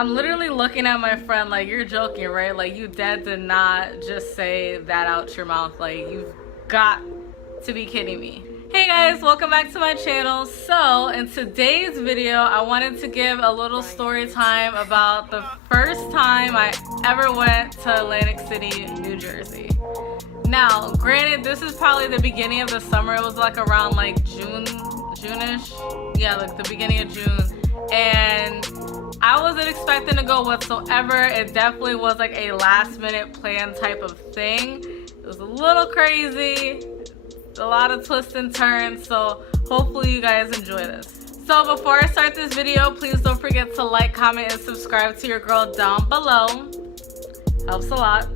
I'm literally looking at my friend like, you're joking, right? Like, you dead did not just say that out your mouth. Like, you've got to be kidding me. Hey guys, welcome back to my channel. So in today's video, I wanted to give a little story time about the first time I ever went to Atlantic City, New Jersey. Now, granted, this is probably the beginning of the summer. It was like around like June-ish. Yeah, like the beginning of June. And I wasn't expecting to go whatsoever. It definitely was like a last minute plan type of thing. It was a little crazy, a lot of twists and turns, so hopefully you guys enjoy this. So before I start this video, please don't forget to like, comment, and subscribe to your girl down below. Helps a lot.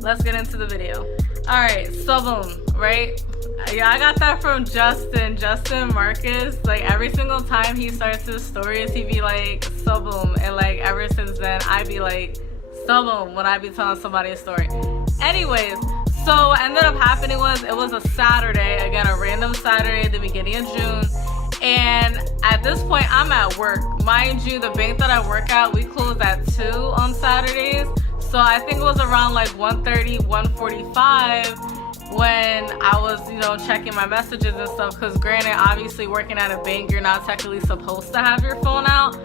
Let's get into the video. Alright, so boom, right? Yeah, I got that from Justin Marcus. Like, every single time he starts his stories, he be like, so boom. And like, ever since then, I be like, so boom, when I be telling somebody a story. Anyways, so what ended up happening was, it was a Saturday, again, a random Saturday at the beginning of June. And at this point, I'm at work. Mind you, the bank that I work at, we close at 2 on Saturdays. So I think it was around like 1:30, 1:45 when I was, checking my messages and stuff. Because granted, obviously working at a bank, you're not technically supposed to have your phone out.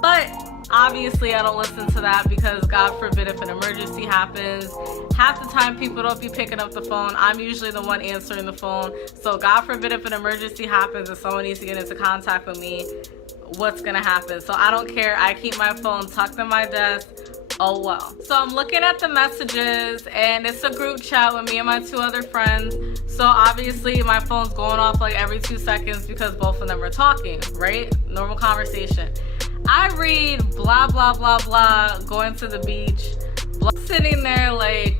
But obviously I don't listen to that because God forbid if an emergency happens. Half the time people don't be picking up the phone. I'm usually the one answering the phone. So God forbid if an emergency happens and someone needs to get into contact with me, what's gonna happen? So I don't care. I keep my phone tucked in my desk. Oh well. So I'm looking at the messages and it's a group chat with me and my 2 other friends. So obviously my phone's going off like every 2 seconds because both of them are talking, right? Normal conversation. I read blah blah blah blah, going to the beach, sitting there like,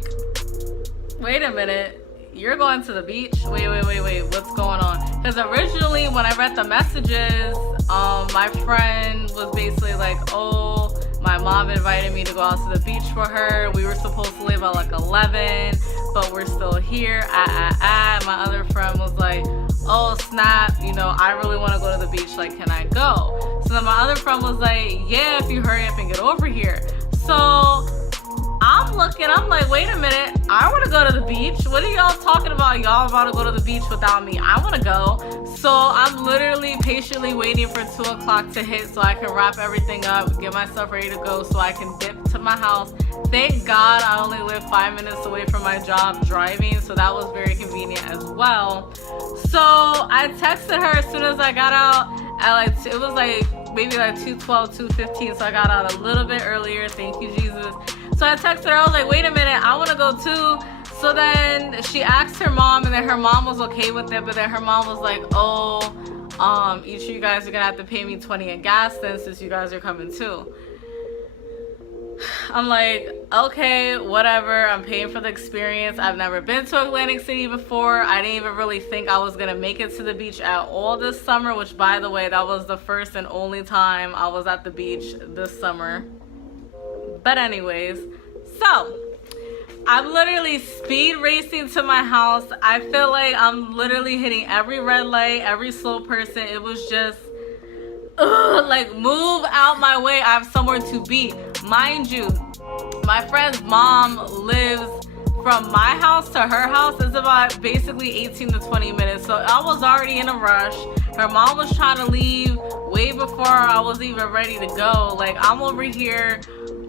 wait a minute, you're going to the beach? Wait, what's going on? Because originally when I read the messages, my friend was basically like, oh, my mom invited me to go out to the beach for her. We were supposed to leave at like 11, but we're still here. My other friend was like, oh snap, I really want to go to the beach, like, can I go? So then my other friend was like, yeah, if you hurry up and get over here. So I'm looking, I'm like, wait a minute, I want to go to the beach. What are y'all talking about? Y'all about to go to the beach without me? I want to go. So I'm literally patiently waiting for 2 o'clock to hit so I can wrap everything up, get myself ready to go so I can dip to my house. Thank God I only live 5 minutes away from my job driving, so that was very convenient as well. So I texted her as soon as I got out at like, it was like maybe like 2:12, 2:15, so I got out a little bit earlier. Thank you, Jesus. So I texted her, I was like, wait a minute, I want to go too. So then she asked her mom, and then her mom was okay with it, but then her mom was like, oh, each of you guys are gonna have to pay me 20 in gas then, since you guys are coming too. I'm like, okay, whatever, I'm paying for the experience. I've never been to Atlantic City before. I didn't even really think I was gonna make it to the beach at all this summer, which, by the way, that was the first and only time I was at the beach this summer. But anyways, so I'm literally speed racing to my house. I feel like I'm literally hitting every red light, every slow person. It was just, like, move out my way. I have somewhere to be. Mind you, my friend's mom lives from my house to her house. It's about basically 18 to 20 minutes. So I was already in a rush. Her mom was trying to leave way before I was even ready to go. Like, I'm over here.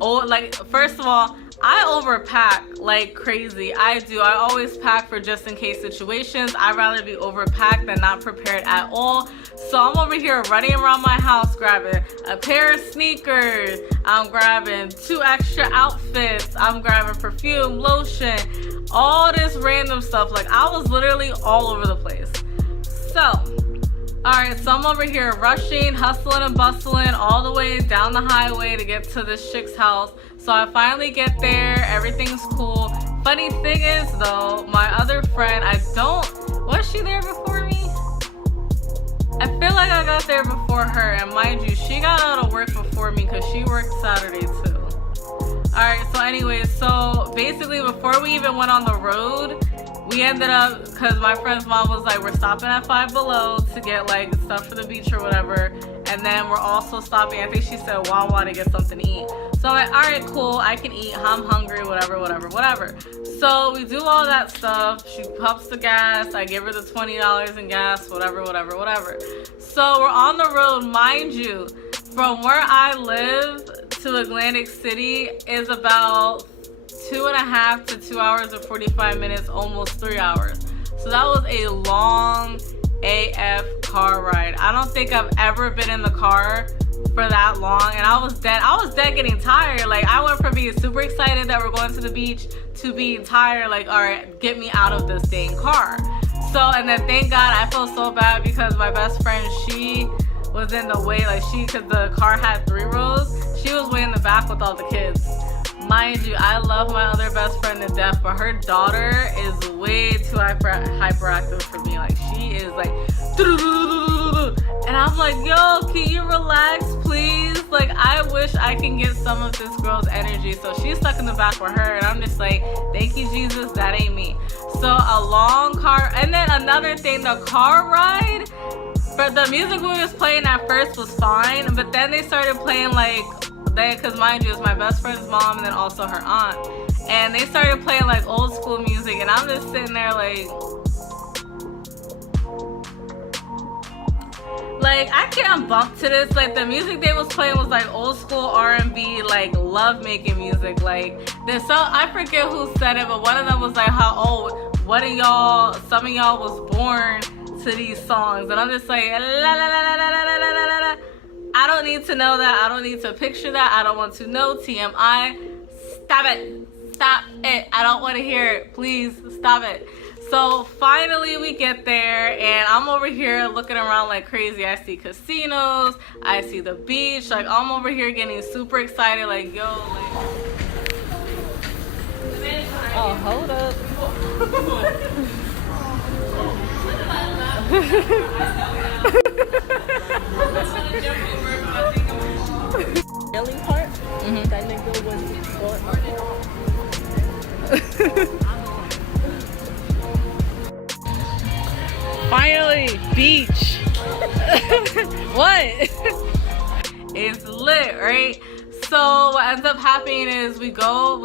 Oh, like, first of all, I overpack like crazy. I do. I always pack for just in case situations. I'd rather be overpacked than not prepared at all. So I'm over here running around my house grabbing a pair of sneakers. I'm grabbing 2 extra outfits. I'm grabbing perfume, lotion, all this random stuff. Like, I was literally all over the place. So alright, so I'm over here rushing, hustling and bustling all the way down the highway to get to this chick's house. So I finally get there, everything's cool. Funny thing is though, my other friend, was she there before me? I feel like I got there before her, and mind you, she got out of work before me because she worked Saturday too. Alright, so anyways, so basically before we even went on the road, we ended up, because my friend's mom was like, we're stopping at Five Below to get like stuff for the beach or whatever. and then we're also stopping, I think she said Wawa to get something to eat. So I'm like, all right, cool, I can eat, I'm hungry, whatever. So we do all that stuff. She pumps the gas, I give her the $20 in gas, whatever. So we're on the road, mind you, from where I live to Atlantic City is about 2.5 to 2 hours and 45 minutes, almost 3 hours. So that was a long AF car ride. I don't think I've ever been in the car for that long, and I was dead getting tired. Like, I went from being super excited that we're going to the beach to being tired, like, all right, get me out of this dang car. So, and then thank God, I felt so bad because my best friend, she was in the way, like, because the car had 3 rows, she was way in the back with all the kids. Mind you, I love my other best friend to death, but her daughter is way too hyperactive for me. Like, she is like, and I'm like, yo, can you relax, please? Like, I wish I can get some of this girl's energy. So she's stuck in the back with her, and I'm just like, thank you, Jesus, that ain't me. So a long car, and then another thing, the car ride, but the music we was playing at first was fine, but then they started playing like, because mind you, it's my best friend's mom and then also her aunt, and they started playing like old school music, and I'm just sitting there like I can't bump to this. Like, the music they was playing was like old school R&B, like love making music. Like, there's I forget who said it, but one of them was like, how old, some of y'all was born to these songs, and I'm just like, la, la, la, la, la, la, la, la, la. I don't need to know that. I don't need to picture that. I don't want to know. TMI. Stop it. Stop it. I don't want to hear it. Please stop it. So finally we get there, and I'm over here looking around like crazy. I see casinos. I see the beach. Like, I'm over here getting super excited. Like, yo. Like, oh, hold up. Yelling part? That nigga was Finally, beach. What? It's lit, right? So what ends up happening is we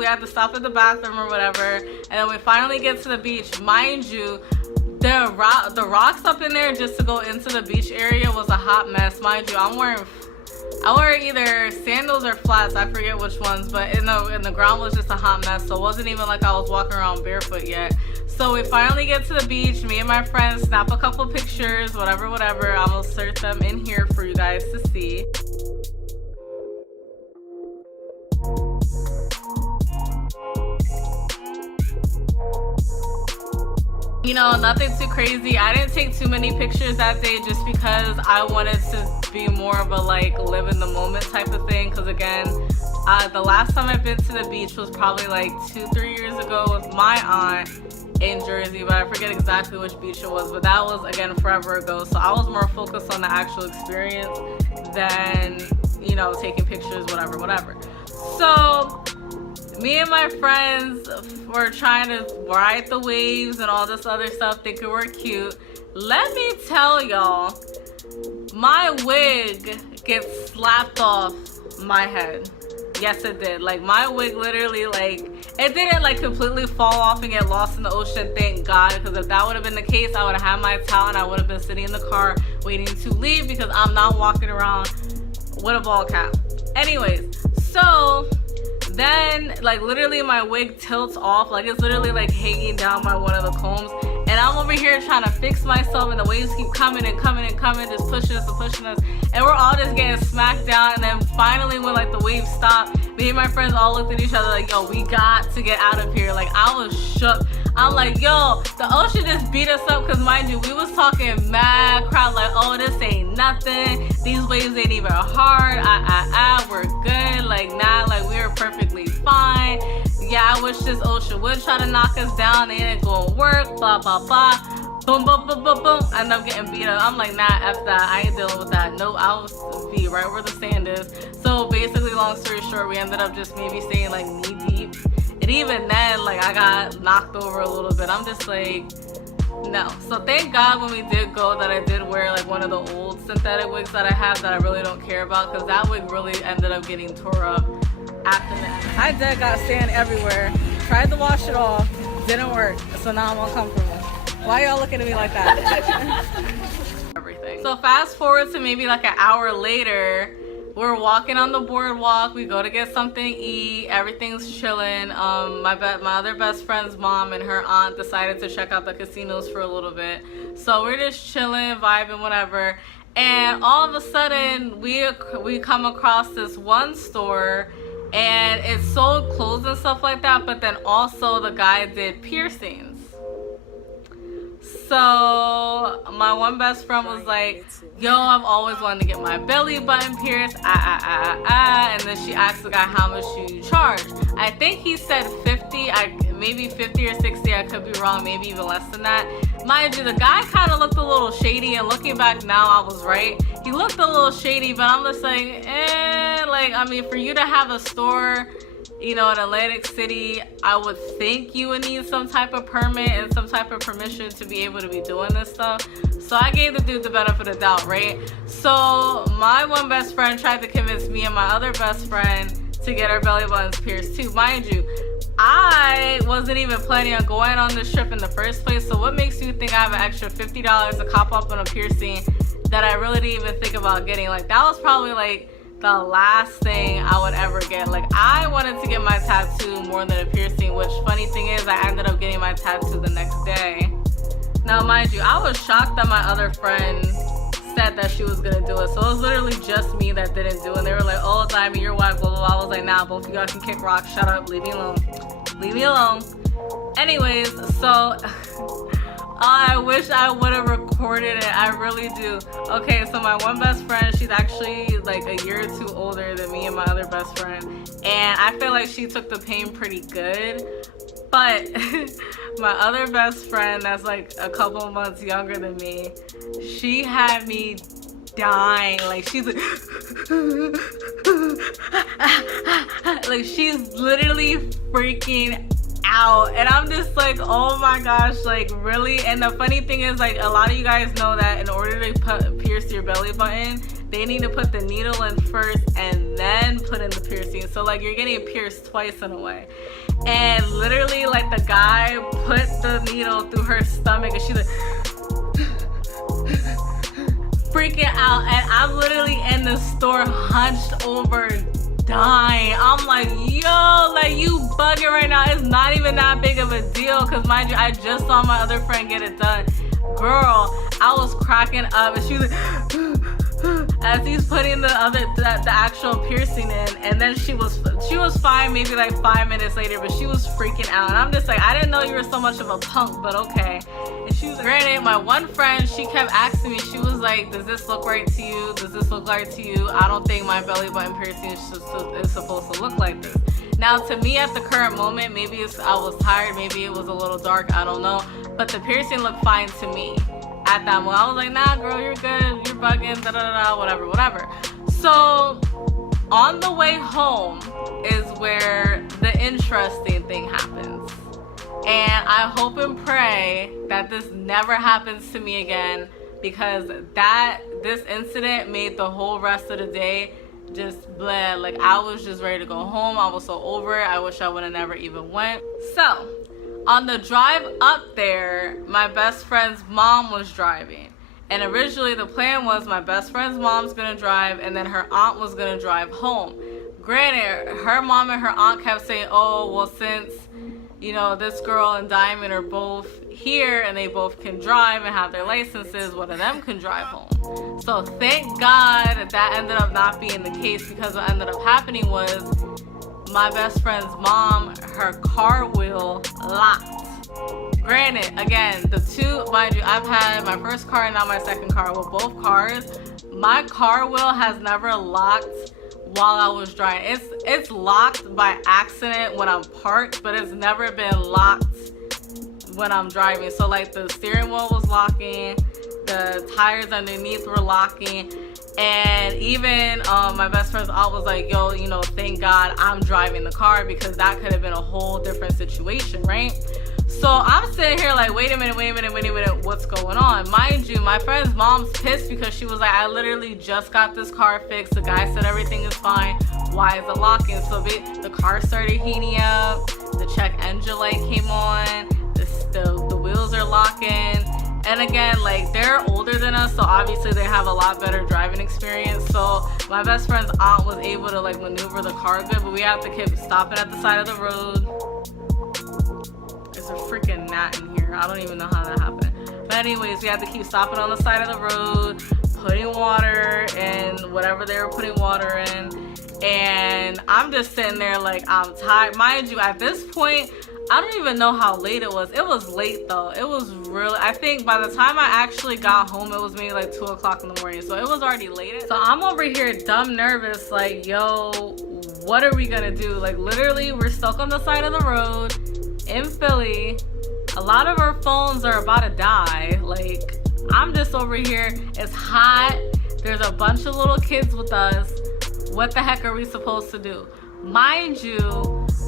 have to stop at the bathroom or whatever, and then we finally get to the beach. Mind you, the rocks up in there just to go into the beach area was a hot mess. Mind you, I wear either sandals or flats, I forget which ones, but in the ground was just a hot mess, so it wasn't even like I was walking around barefoot yet. So we finally get to the beach, me and my friends snap a couple pictures, whatever. I will insert them in here for you guys to see. You know, nothing too crazy. I didn't take too many pictures that day just because I wanted to be more of a like live in the moment type of thing. Because again, the last time I've been to the beach was probably like 2-3 years ago with my aunt in Jersey, but I forget exactly which beach it was, but that was again forever ago. So I was more focused on the actual experience than, you know, taking pictures, whatever. So me and my friends were trying to ride the waves and all this other stuff, thinking we're cute. Let me tell y'all, my wig gets slapped off my head. Yes, it did. Like, my wig literally, like, it didn't like completely fall off and get lost in the ocean, thank God, because if that would have been the case, I would have had my towel and I would have been sitting in the car waiting to leave, because I'm not walking around with a ball cap. Anyways, so then like literally my wig tilts off, like it's literally like hanging down by one of the combs, and I'm over here trying to fix myself, and the waves keep coming, just pushing us and pushing us, and we're all just getting smacked down. And then finally when like the waves stopped, me and my friends all looked at each other like, yo, we got to get out of here. Like, I was shook. I'm like, yo, the ocean just beat us up, because mind you, we was talking mad crowd, like, oh, this ain't nothing, these waves ain't even hard, we're good, like, nah, like, we were perfectly fine. Yeah, I wish this ocean would try to knock us down, it ain't gonna work, blah blah blah, boom boom boom boom boom. I end up getting beat up. I'm like, nah, F that, I ain't dealing with that. Nope, I was be right where the sand is. So basically, long story short, we ended up just maybe staying like knee deep, and even then, like, I got knocked over a little bit. I'm just like, No. So thank God when we did go that I did wear like one of the old synthetic wigs that I have that I really don't care about, because that wig really ended up getting tore up after that. I did got sand everywhere. Tried to wash it off, didn't work. So now I'm uncomfortable. Why y'all looking at me like that? Everything. So fast forward to maybe like an hour later, we're walking on the boardwalk. We go to get something to eat. Everything's chilling. My other best friend's mom and her aunt decided to check out the casinos for a little bit. So we're just chilling, vibing, whatever. And all of a sudden, we come across this one store, and it sold clothes and stuff like that. But then also the guy did piercings. So my one best friend was like, yo, I've always wanted to get my belly button pierced, and then she asked the guy how much you charge. I think he said 50, maybe 50 or 60, I could be wrong, maybe even less than that. Mind you, the guy kind of looked a little shady, and looking back now, I was right. He looked a little shady, but I'm just like, like, I mean, for you to have a store, you know, in Atlantic City, I would think you would need some type of permit and some type of permission to be able to be doing this stuff. So I gave the dude the benefit of the doubt, right? So my one best friend tried to convince me and my other best friend to get our belly buttons pierced too. Mind you, I wasn't even planning on going on this trip in the first place. So what makes you think I have an extra $50 to cop up on a piercing that I really didn't even think about getting? Like, that was probably like the last thing I would ever get. Like, I wanted to get my tattoo more than a piercing, which funny thing is I ended up getting my tattoo the next day. Now mind you, I was shocked that my other friend said that she was gonna do it. So it was literally just me that didn't do it. And they were like, oh, Diamond, you're whack, blah, blah, blah. I was like, nah, both of y'all can kick rock. Shut up, leave me alone. Leave me alone. Anyways, so I wish I would have recorded it. I really do. Okay, so my one best friend, she's actually like a year or two older than me and my other best friend. And I feel like she took the pain pretty good. But my other best friend, that's like a couple months younger than me, she had me dying. Like, she's like, like, she's literally freaking out. And I'm just like, oh my gosh, like, really? And the funny thing is, like, a lot of you guys know that in order to pierce your belly button, they need to put the needle in first and then put in the piercing. So like, you're getting pierced twice in a way. And literally, like, the guy put the needle through her stomach and she's like freaking out, and I'm literally in the store hunched over dying. I'm like, yo, like, you bugging right now. It's not even that big of a deal, because mind you, I just saw my other friend get it done. Girl, I was cracking up, and she was like as he's putting the actual piercing in, and then she was fine maybe like 5 minutes later, but she was freaking out. And I'm just like, I didn't know you were so much of a punk, but okay. And she was, granted, my one friend, she kept asking me, she was like, does this look right to you? Does this look right to you? I don't think my belly button piercing is supposed to look like this. Now, to me at the current moment, maybe I was tired, maybe it was a little dark, I don't know, but the piercing looked fine to me. At that moment, I was like, nah, girl, you're good, you're bugging, da da da, whatever. So on the way home is where the interesting thing happens. And I hope and pray that this never happens to me again, because this incident made the whole rest of the day just bleh. Like, I was just ready to go home. I was so over it. I wish I would have never even went. So on the drive up there, my best friend's mom was driving. And originally the plan was my best friend's mom's gonna drive, and then her aunt was gonna drive home. Granted, her mom and her aunt kept saying, oh, well, since, you know, this girl and Diamond are both here and they both can drive and have their licenses, one of them can drive home. So thank God that ended up not being the case, because what ended up happening was my best friend's mom, her car wheel locked. Granted, again, the two, mind you, I've had my first car and now my second car. With both cars, my car wheel has never locked while I was driving. It's locked by accident when I'm parked, but it's never been locked when I'm driving. So like, the steering wheel was locking, the tires underneath were locking. And even my best friend's aunt was like, yo, you know, thank God I'm driving the car, because that could have been a whole different situation, right? So I'm sitting here like, wait a minute, what's going on? Mind you, my friend's mom's pissed because she was like, I literally just got this car fixed. The guy said everything is fine. Why is it locking? So the car started heating up. The check engine light came on. The wheels are locking. And again, like, they're older than us, so obviously they have a lot better driving experience. So my best friend's aunt was able to like maneuver the car good, but we have to keep stopping at the side of the road. There's a freaking gnat in here. I don't even know how that happened. But anyways, we had to keep stopping on the side of the road, putting water in whatever they were putting water in. And I'm just sitting there like, I'm tired. Mind you, at this point, I don't even know how late it was. It was late though. It was really, I think by the time I actually got home, it was maybe like 2 o'clock in the morning. So it was already late. So I'm over here dumb nervous, like, yo, what are we gonna do? Like, literally, we're stuck on the side of the road in Philly. A lot of our phones are about to die. Like, I'm just over here. It's hot. There's a bunch of little kids with us. What the heck are we supposed to do? Mind you,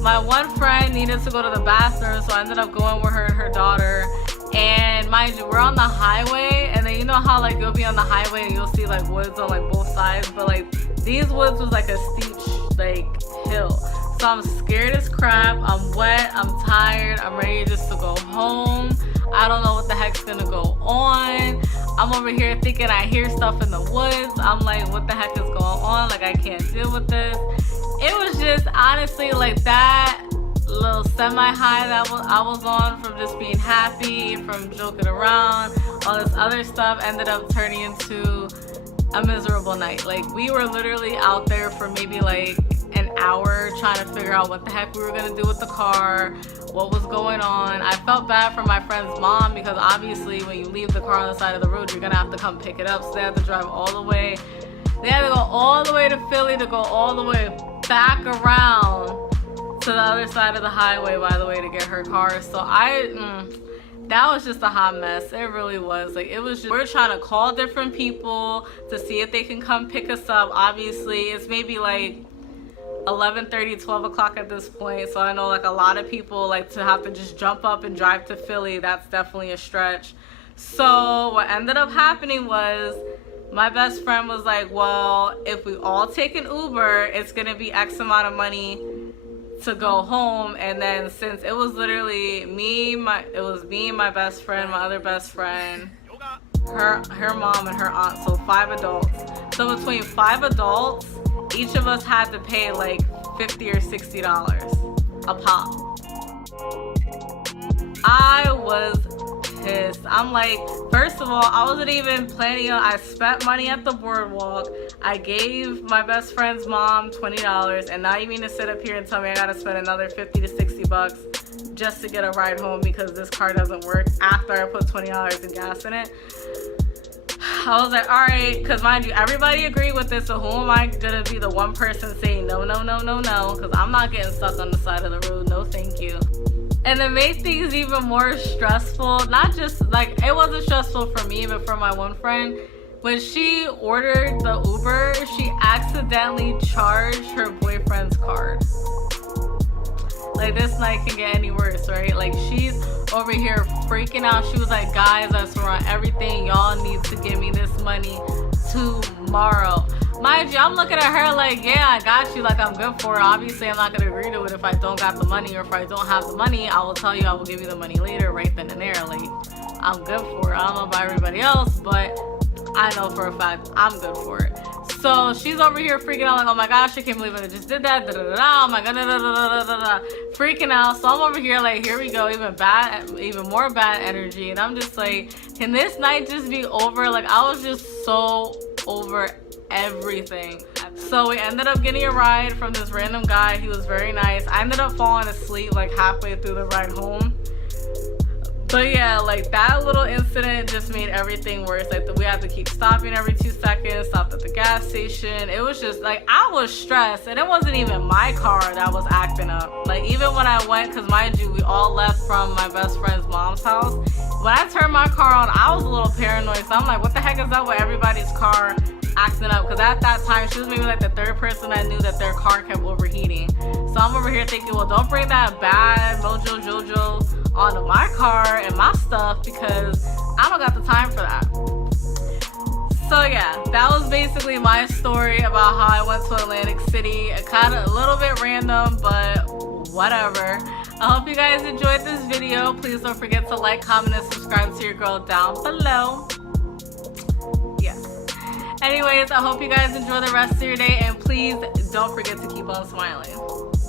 my one friend needed to go to the bathroom, so I ended up going with her and her daughter. And mind you, we're on the highway, and then you know how like you'll be on the highway and you'll see like woods on like both sides, but like these woods was like a steep like hill. So I'm scared as crap. I'm wet. I'm tired. I'm ready just to go home. I don't know what the heck's gonna go on. I'm over here thinking I hear stuff in the woods. I'm like, what the heck is going on? Like, I can't deal with this. It was just honestly like that little semi-high that I was on from just being happy, from joking around, all this other stuff ended up turning into a miserable night. Like, we were literally out there for maybe like an hour trying to figure out what the heck we were gonna do with the car, what was going on. I felt bad for my friend's mom because obviously when you leave the car on the side of the road, you're gonna have to come pick it up. So they had to drive all the way. They had to go all the way to Philly to go all the way back around to the other side of the highway, by the way, to get her car. So that was just a hot mess. It really was. Like, it was just, we're trying to call different people to see if they can come pick us up. Obviously, it's maybe like 11:30, 12 o'clock at this point. So I know like a lot of people like to have to just jump up and drive to Philly. That's definitely a stretch. So what ended up happening was my best friend was like, well, if we all take an Uber, it's gonna be X amount of money to go home. And then since it was literally me, it was me and my best friend, my other best friend, her mom and her aunt, so 5 adults. So between 5 adults, each of us had to pay like $50 or $60 a pop. I was pissed. I'm like, first of all, I wasn't even planning on, I spent money at the boardwalk. I gave my best friend's mom $20, and now you mean to sit up here and tell me I gotta spend another 50 to 60 bucks just to get a ride home because this car doesn't work after I put $20 in gas in it? I was like, all right, because mind you, everybody agreed with this, so who am I gonna be the one person saying no, no, no, no, no, because I'm not getting stuck on the side of the road, no thank you. And it made things even more stressful. Not just like, it wasn't stressful for me, but for my one friend. When she ordered the Uber, she accidentally charged her boyfriend's card. Like, this night can get any worse, right? Like, she's over here freaking out. She was like, guys, I swear on everything, y'all need to give me this money tomorrow. Mind you, I'm looking at her like, yeah, I got you, like I'm good for it. Obviously, I'm not gonna agree to it if I don't got the money, or if I don't have the money, I will tell you I will give you the money later, right then and there. Like, I'm good for it. I don't know about everybody else, but I know for a fact I'm good for it. So she's over here freaking out like, oh my gosh, I can't believe I just did that, da da da da, oh my god, da da da da da da, freaking out. So I'm over here like, here we go, even more bad energy, and I'm just like, can this night just be over? Like, I was just so over everything. So we ended up getting a ride from this random guy. He was very nice. I ended up falling asleep like halfway through the ride home. But yeah, like that little incident just made everything worse. Like, we had to keep stopping every 2 seconds, stopped at the gas station. It was just like, I was stressed, and it wasn't even my car that was acting up. Like, even when I went, because mind you, we all left from my best friend's mom's house. When I turned my car on, I was a little paranoid. So I'm like, what the heck is up with everybody's car acting up? Because at that time, she was maybe like the 3rd person I knew that their car kept overheating. So I'm over here thinking, well, don't bring that bad mojo jojo onto my car and my stuff because I don't got the time for that. So yeah, that was basically my story about how I went to Atlantic City. Kind of a little bit random, but whatever. I hope you guys enjoyed this video. Please don't forget to like, comment, and subscribe to your girl down below. Yeah. Anyways, I hope you guys enjoy the rest of your day, and please don't forget to keep on smiling.